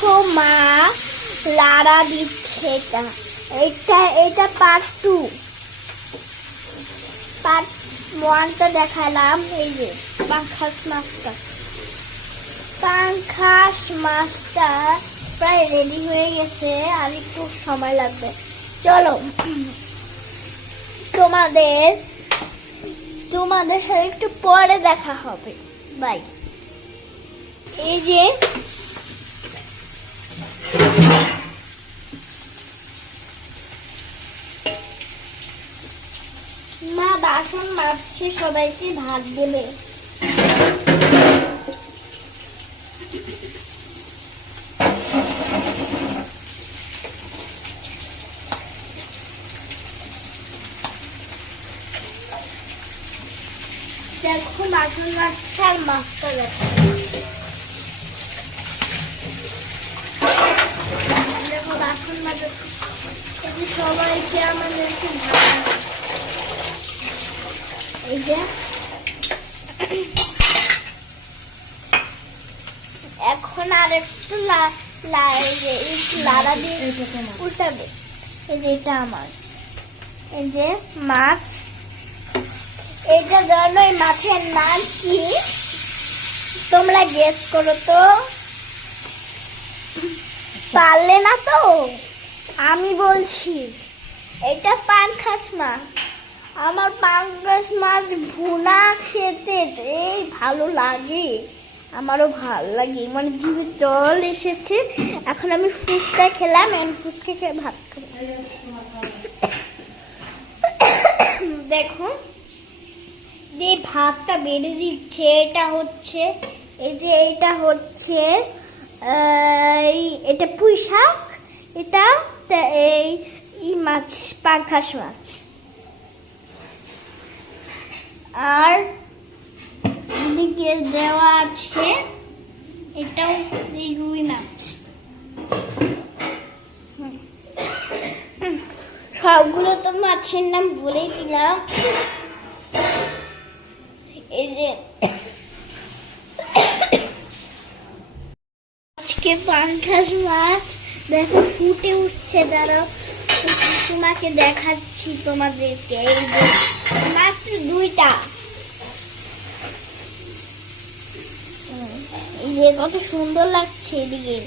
দেখো মা লাড়া দিচ্ছে। এটা পার্ট 2। পার্ট 1টা দেখালাম। এই যে পাঙ্খাস মাছটা প্রায় রেডি হয়ে গেছে, আর একটু সময় লাগবে। চলো তোমাদের সাথে একটু পরে দেখা হবে। বাই। এই যে মা বাসন মাজছে, সবাইকে ভাত দেবে। দেখো বাসন মাজছে আর মাছটা দেখো। দেখো বাসন মাজছে, সবাইকে আমাদেরকে ভাত। এই যে এখন আর একটু লাড়া দিয়ে উল্টাবে। এই যে এটা আমার, এই যে মাছ। এটা জানো এই মাছের নাম কি? তোমরা গেস করো তো। পারলে না তো আমি বলছি, এটা পাঙ্খাস মাছ। আমার পাঙ্খাস মাছ ভুনা খেতে যে ভালো লাগে, আমারও ভালো লাগে, মানে জিভে জল এসেছে। এখন আমি ফুচকা খেলাম, এখন ফুচকা খেয়ে ভাত খাবো। দেখো দিয়ে ভাতটা বেড়ে দিচ্ছে। এটা হচ্ছে এই যে এটা হচ্ছে এটা পুঁই শাক, এটা এই মাছ পাঙ্খাস মাছ, আর এদিকে দেওয়া আছে এটাও এই রুই মাছ। সবগুলো তো মাছের নাম বলেই দিলাম। এই যে আজকে পাঙ্খাস মাছ দেখো ফুটে উঠছে। দাঁড়াও তোমাকে দেখাচ্ছি তোমাদেরকে। এই যে মাত্র 2টা। এই যে কত সুন্দর লাগছে এদিকে।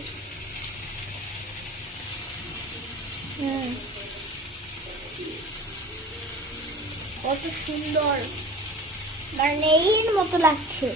কত সুন্দর, মানে এর মতো লাগছে।